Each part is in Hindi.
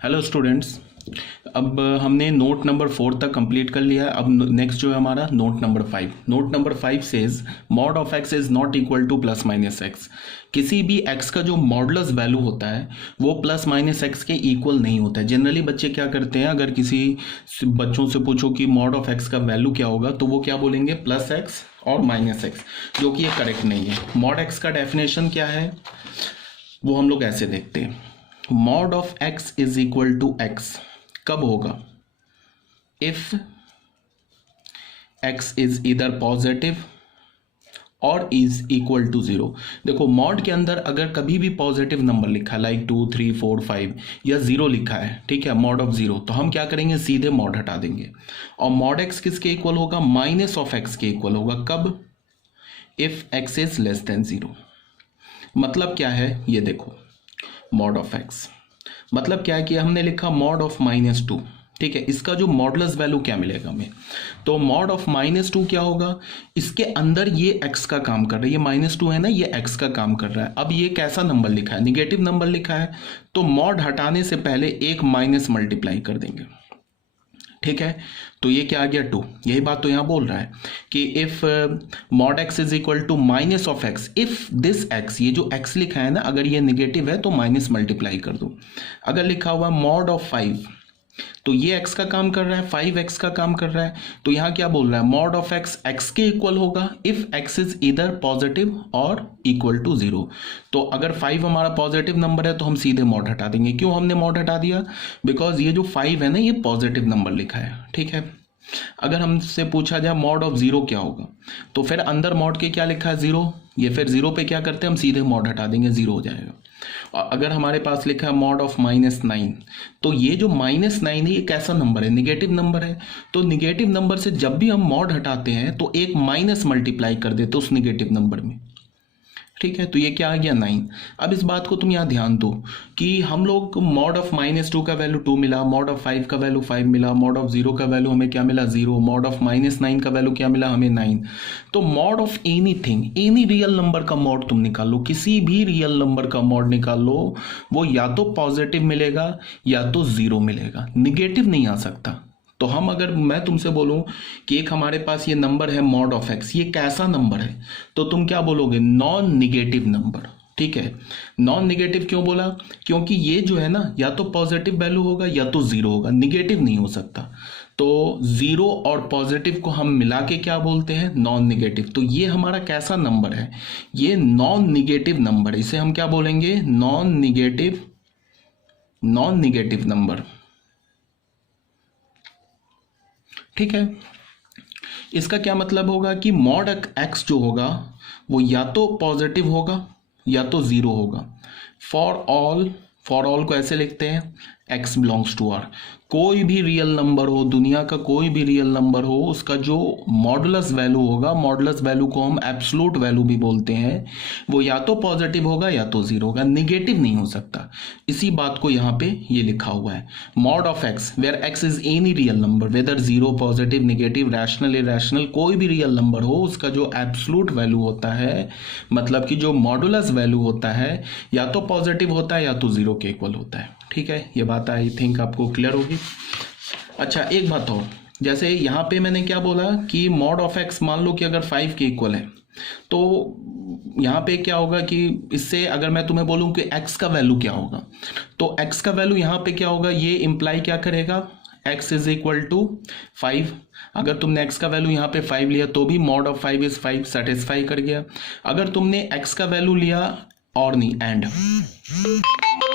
Hello students. अब हमने नोट नंबर 4 तक कंप्लीट कर लिया है। अब नेक्स्ट जो है हमारा note number 5। Note number 5 says mod of x is not equal to plus minus x. किसी भी एक्स का जो मॉडुलस वैल्यू होता है वो प्लस माइनस एक्स के इक्वल नहीं होता है। जनरली बच्चे क्या करते हैं, अगर किसी बच्चों से पूछो कि मॉड ऑफ एक्स का वैल्यू क्या होगा तो वो क्या बोलेंगे, प्लस एक्स और माइनस एक्स, जो कि ये करेक्ट नहीं है। मॉड एक्स का डेफिनेशन क्या है वो हम लोग ऐसे देखते हैं। Mod of x is equal to x कब होगा, इफ एक्स इज इधर पॉजिटिव और इज इक्वल टू जीरो। देखो मॉड के अंदर अगर कभी भी पॉजिटिव नंबर लिखा लाइक 2 3 4 5 या जीरो लिखा है, ठीक है, मॉड ऑफ जीरो, तो हम क्या करेंगे, सीधे मॉड हटा देंगे। और मॉड एक्स किसके इक्वल होगा, माइनस ऑफ एक्स के इक्वल होगा। कब, if x is less than zero. मतलब क्या है ये देखो, मॉड ऑफ एक्स मतलब क्या है कि हमने लिखा मॉड ऑफ -2, ठीक है, इसका जो मॉडुलस वैल्यू क्या मिलेगा हमें, तो मॉड ऑफ -2 क्या होगा, इसके अंदर ये x का काम कर रहा है, ये -2 है ना, ये x का काम कर रहा है। अब ये कैसा नंबर लिखा है, निगेटिव नंबर लिखा है, तो मॉड हटाने से पहले एक माइनस मल्टीप्लाई कर देंगे, ठीक है। तो ये क्या आ गया 2। यही बात तो यहां बोल रहा है कि if mod x is equal to minus of x, if this x, ये जो एक्स लिखा है ना, अगर ये निगेटिव है तो माइनस मल्टीप्लाई कर दो। अगर लिखा हुआ मॉड ऑफ 5, तो ये x का काम कर रहा है, 5x का काम कर रहा है, तो यहां क्या बोल रहा है, मॉड ऑफ x x के इक्वल होगा इफ x इज इधर पॉजिटिव और इक्वल टू जीरो। तो अगर 5 हमारा पॉजिटिव नंबर है तो हम सीधे मॉड हटा देंगे। क्यों हमने मॉड हटा दिया, बिकॉज ये जो 5 है ना, ये पॉजिटिव नंबर लिखा है, ठीक है। अगर हमसे पूछा जाए मॉड ऑफ जीरो क्या होगा, तो फिर अंदर मॉड के क्या लिखा है, जीरो, ये फिर जीरो पे क्या करते हैं, हम सीधे मॉड हटा देंगे, जीरो हो जाएगा। और अगर हमारे पास लिखा है मॉड ऑफ -9, तो ये जो -9 है ये कैसा नंबर है, निगेटिव नंबर है। तो निगेटिव नंबर से जब भी हम मॉड हटाते हैं तो एक माइनस मल्टीप्लाई कर देते उस निगेटिव नंबर में, ठीक है। तो ये क्या आ गया 9। अब इस बात को तुम यहाँ ध्यान दो कि हम लोग मॉड ऑफ -2 का वैल्यू 2 मिला, मॉड ऑफ 5 का वैल्यू 5 मिला, मॉड ऑफ 0 का वैल्यू हमें क्या मिला, 0, मॉड ऑफ -9 का वैल्यू क्या मिला हमें, 9। तो mod of anything, any real number का मॉड तुम निकालो, किसी भी रियल नंबर का मॉड निकाल लो, वो या तो पॉजिटिव मिलेगा या तो 0 मिलेगा, निगेटिव नहीं आ सकता। तो हम, अगर मैं तुमसे बोलूं कि एक हमारे पास ये नंबर है मॉड ऑफ एक्स, ये कैसा नंबर है, तो तुम क्या बोलोगे, नॉन निगेटिव नंबर, ठीक है। नॉन निगेटिव क्यों बोला, क्योंकि ये जो है ना, या तो पॉजिटिव वैल्यू होगा या तो जीरो होगा, निगेटिव नहीं हो सकता। तो जीरो और पॉजिटिव को हम मिला के क्या बोलते हैं, नॉन निगेटिव। तो ये हमारा कैसा नंबर है, ये नॉन निगेटिव नंबर है, इसे हम क्या बोलेंगे, non negative, non negative number, ठीक है। इसका क्या मतलब होगा कि मॉड एक्स जो होगा वो या तो पॉजिटिव होगा या तो जीरो होगा। फॉर ऑल को ऐसे लिखते हैं, एक्स बिलोंग्स टू आर। कोई भी रियल नंबर हो, दुनिया का कोई भी रियल नंबर हो, उसका जो मॉडुलस वैल्यू होगा, मॉडुलस वैल्यू को हम एब्सोल्यूट वैल्यू भी बोलते हैं, वो या तो पॉजिटिव होगा या तो जीरो होगा, निगेटिव नहीं हो सकता। इसी बात को यहाँ पे ये लिखा हुआ है, mod of x where x is any real number whether zero, positive, negative, rational, irrational, कोई भी रियल नंबर हो, उसका जो एब्सोल्यूट वैल्यू होता है, मतलब कि जो मॉडुलस वैल्यू होता है, या तो पॉजिटिव होता है या तो जीरो के इक्वल होता है, ठीक है। ये बात आई थिंक आपको क्लियर होगी। अच्छा एक बात और, जैसे यहाँ पे मैंने क्या बोला कि मॉड ऑफ एक्स मान लो कि अगर 5 के इक्वल है, तो यहाँ पे क्या होगा कि इससे अगर मैं तुम्हें बोलूँ कि x का वैल्यू क्या होगा, तो x का वैल्यू यहाँ पे क्या होगा, ये इंप्लाई क्या करेगा, x इज इक्वल टू 5। अगर तुमने x का वैल्यू यहाँ पे 5 लिया तो भी मॉड ऑफ 5 इज 5 सेटिस्फाई कर गया। अगर तुमने x का वैल्यू लिया और नहीं, and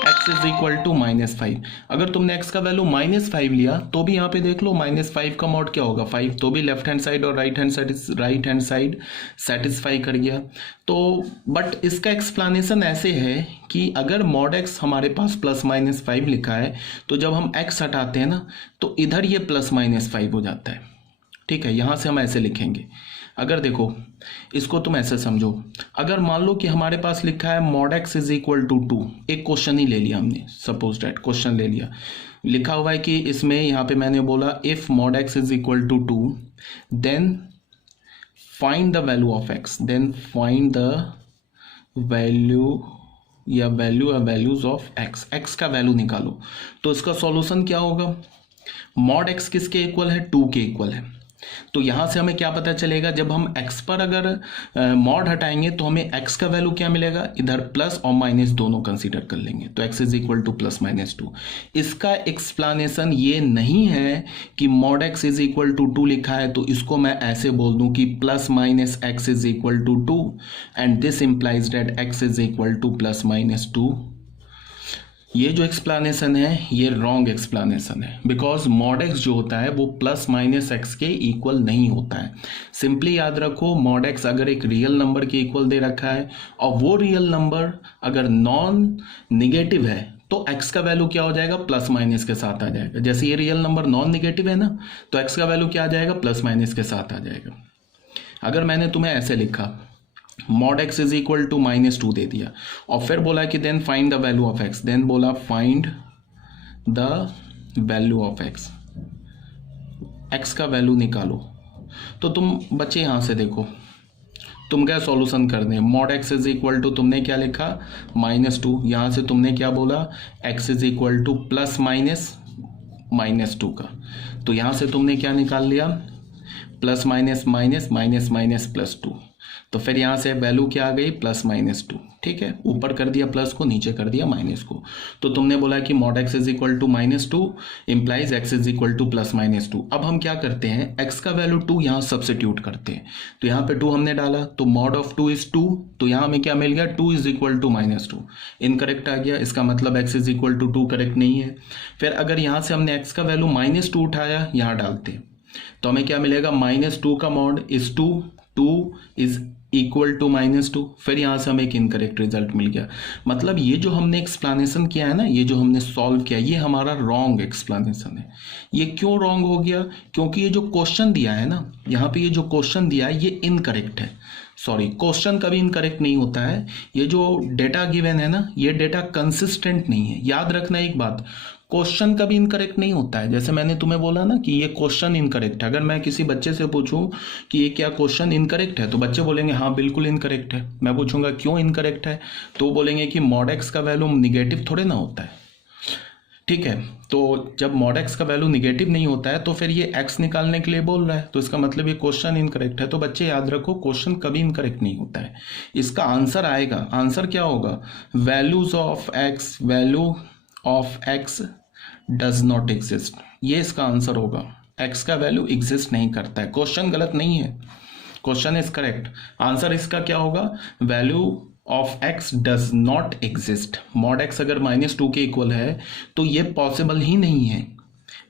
x is equal to -5, अगर तुमने x का वैल्यू -5 लिया तो भी यहाँ पे देख लो -5 का मॉड क्या होगा, 5, तो भी लेफ्ट हैंड साइड और राइट हैंड साइड सेटिस्फाई कर गया। तो बट इसका एक्सप्लेनेशन ऐसे है कि अगर मॉड x हमारे पास +-5 लिखा है, तो जब हम x हटाते हैं ना, तो इधर ये +-5 हो जाता है, ठीक है। यहाँ से हम ऐसे लिखेंगे, अगर देखो इसको तुम ऐसे समझो, अगर मान लो कि हमारे पास लिखा है mod x is equal to 2, एक क्वेश्चन ही ले लिया हमने, सपोज दैट क्वेश्चन ले लिया, लिखा हुआ है कि इसमें यहाँ पे मैंने बोला if mod x is equal to 2 then find the value of x, then find the value या वैल्यूज ऑफ एक्स, एक्स का वैल्यू निकालो। तो इसका सॉल्यूशन क्या होगा, मॉड एक्स किसके इक्वल है, 2 के इक्वल है। तो यहाँ से हमें क्या पता चलेगा, जब हम x पर अगर मॉड हटाएंगे तो हमें x का वैल्यू क्या मिलेगा, इधर प्लस और माइनस दोनों कंसीडर कर लेंगे, तो x is equal to plus minus 2। इसका एक्सप्लेनेशन ये नहीं है कि mod x is equal to 2 लिखा है तो इसको मैं ऐसे बोल दूं कि plus minus x is equal to 2 and this implies that x is equal to plus minus 2। ये जो एक्सप्लेनेशन है ये रॉन्ग एक्सप्लेनेशन है, बिकॉज मॉड एक्स जो होता है वो प्लस माइनस एक्स के इक्वल नहीं होता है। सिंपली याद रखो, मॉड एक्स अगर एक रियल नंबर के इक्वल दे रखा है और वो रियल नंबर अगर नॉन निगेटिव है तो x का वैल्यू क्या हो जाएगा, प्लस माइनस के साथ आ जाएगा। जैसे ये रियल नंबर नॉन निगेटिव है ना, तो x का वैल्यू क्या आ जाएगा, प्लस माइनस के साथ आ जाएगा। अगर मैंने तुम्हें ऐसे लिखा mod x is equal to -2 दे दिया और फिर बोला कि then find the value of x, then बोला find the value of x, x का वैल्यू निकालो, तो तुम बच्चे यहाँ से देखो तुम क्या सॉल्यूशन कर दें। Mod x is equal to तुमने क्या लिखा, -2, यहाँ से तुमने क्या बोला, x is equal to plus minus 2 का, तो यहाँ से तुमने क्या निकाल लिया, plus minus minus minus minus plus 2, तो फिर यहाँ से वैल्यू क्या आ गई, प्लस माइनस 2। ठीक है, ऊपर कर दिया प्लस को, नीचे कर दिया माइनस को। तो तुमने बोला कि mod x is equal to -2 implies x is equal to plus minus 2। अब हम क्या करते हैं, एक्स का वैल्यू 2 यहाँ सब्सिट्यूट करते हैं, तो यहाँ पे 2 हमने डाला, तो मॉड ऑफ 2 इज 2, तो यहाँ हमें क्या मिल गया, 2 इज इक्वल टू -2। इनकरेक्ट आ गया, इसका मतलब x is equal to 2 correct नहीं है। फिर अगर यहाँ से हमने एक्स का वैल्यू -2 उठाया, यहाँ डालते तो हमें क्या मिलेगा, -2 का mod is 2 is equal to -2। फिर यहाँ से हमें एक इनकरेक्ट रिजल्ट मिल गया। मतलब ये जो हमने एक्सप्लेनेशन किया है ना, ये जो हमने सॉल्व किया, ये हमारा रॉन्ग एक्सप्लेनेशन है। ये क्यों रॉन्ग हो गया, क्योंकि ये जो क्वेश्चन दिया है ना, यहाँ पे ये जो क्वेश्चन दिया है ये इनकरेक्ट है। सॉरी, क्वेश्चन कभी इनकरेक्ट नहीं होता है, ये जो डेटा गिवन है ना, ये डेटा कंसिस्टेंट नहीं है। याद रखना एक बात, क्वेश्चन कभी इनकरेक्ट नहीं होता है। जैसे मैंने तुम्हें बोला ना कि ये क्वेश्चन इनकरेक्ट है, अगर मैं किसी बच्चे से पूछूं कि ये क्या क्वेश्चन इनकरेक्ट है, तो बच्चे बोलेंगे हाँ बिल्कुल इनकरेक्ट है। मैं पूछूंगा क्यों इनकरेक्ट है, तो बोलेंगे कि मॉड एक्स का वैल्यू निगेटिव थोड़े ना होता है। ठीक है, तो जब मॉड एक्स का वैल्यू निगेटिव नहीं होता है तो फिर ये एक्स निकालने के लिए बोल रहा है, तो इसका मतलब ये क्वेश्चन इनकरेक्ट है। तो बच्चे याद रखो, क्वेश्चन कभी इनकरेक्ट नहीं होता है। इसका आंसर आएगा, आंसर क्या होगा, values of x does not exist, ये इसका आंसर होगा। एक्स का वैल्यू एग्जिस्ट नहीं करता है। क्वेश्चन गलत नहीं है, क्वेश्चन इज करेक्ट। आंसर इसका क्या होगा, value of x does not exist. Mod x अगर -2 के इक्वल है तो ये पॉसिबल ही नहीं है,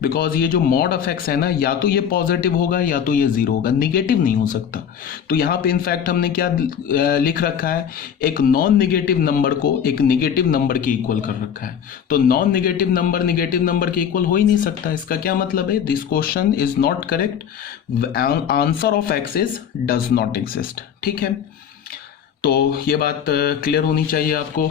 बिकॉज ये जो मॉड ऑफ एक्स है ना, या तो ये पॉजिटिव होगा या तो ये जीरो होगा, निगेटिव नहीं हो सकता। तो यहाँ पे इनफैक्ट हमने क्या लिख रखा है, एक नॉन निगेटिव नंबर को एक निगेटिव नंबर के इक्वल कर रखा है। तो नॉन निगेटिव नंबर के इक्वल हो ही नहीं सकता। इसका क्या मतलब है, this question is not correct, answer of x is does not exist. ठीक है, तो ये बात क्लियर होनी चाहिए आपको।